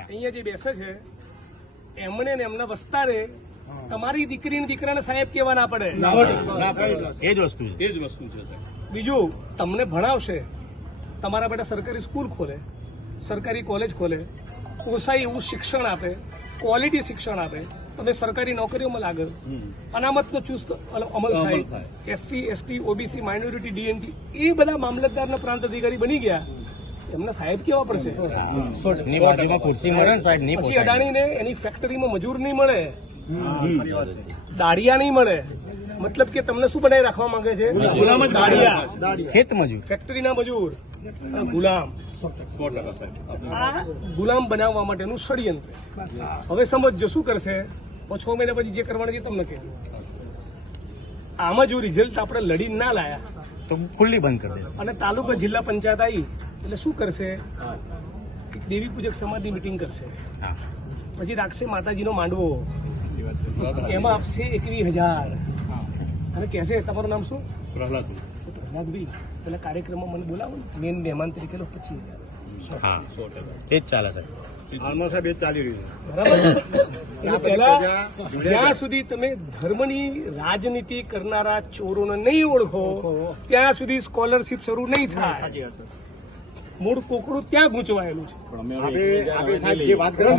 અહીંયા જે બેસે છે એમને ને એમના વસ્તારે તમારી દીકરીને દીકરાને સાહેબ કેવા ના પડે. એ જ વસ્તુ એ જ વસ્તુ છે બીજું તમને ભણાવશે. તમારા બેટા સરકારી સ્કૂલ ખોલે સરકારી કોલેજ ખોલે પોસાય એવું શિક્ષણ આપે ક્વોલિટી શિક્ષણ આપે તમે સરકારી નોકરીઓમાં લાગે. અનામતનો ચુસ્ત અમલ થાય. SC ST OBC minority DNT એ બધા મામલતદારના પ્રાંત અધિકારી બની ગયા. એમને સાહેબ કેવા પડશે? ખુરશી મળે ને સાહેબ પછી અડાણીને એની ફેક્ટરીમાં મજૂર નહીં મળે. દાડિયા નહીં મળે. મતલબ કે તમને શું બનાવી રાખવા માંગે છે? ગુલામ જ દાડિયા. ખેત મજૂર. ફેક્ટરીના મજૂર. ગુલામ. સાહેબ આ ગુલામ બનાવવા માટેનું ષડયંત્ર. હવે સમજો શું કરશે? છ મહિના પછી જે કરવાનું છે તમને કહે. આમાં જો રિઝલ્ટ આપણે લડી ના લાયા. તો ખુલ્લી બંધ કરી દેશે. અને તાલુકા જિલ્લા પંચાયત આવી એટલે શું કરશે? એક દેવી પૂજક સમાજની મિટિંગ કરશે. હા. પછી રાખશે માતાજીનો માંડવો. એમાં આપશે એકવીસ હજાર. અને કહેશે તમારું નામ શું? પ્રહલાદ પ્રહલાદભાઈ પેલા કાર્યક્રમમાં મને બોલાવો ને. મેન મહેમાન તરીકે લો પછી. હજાર હા. સો એ જ ચાલે સાહેબ હાલમાં સાહેબ એ જ ચાલી રહ્યું છે. બરાબર? જ્યાં સુધી તમે ધર્મની રાજનીતિ કરનારા ચોરોને નહીં ઓળખો ત્યાં સુધી સ્કોલરશીપ શરૂ નહીં થાય. મૂળ કોકડું ત્યાં ગૂંચવાયેલું છે.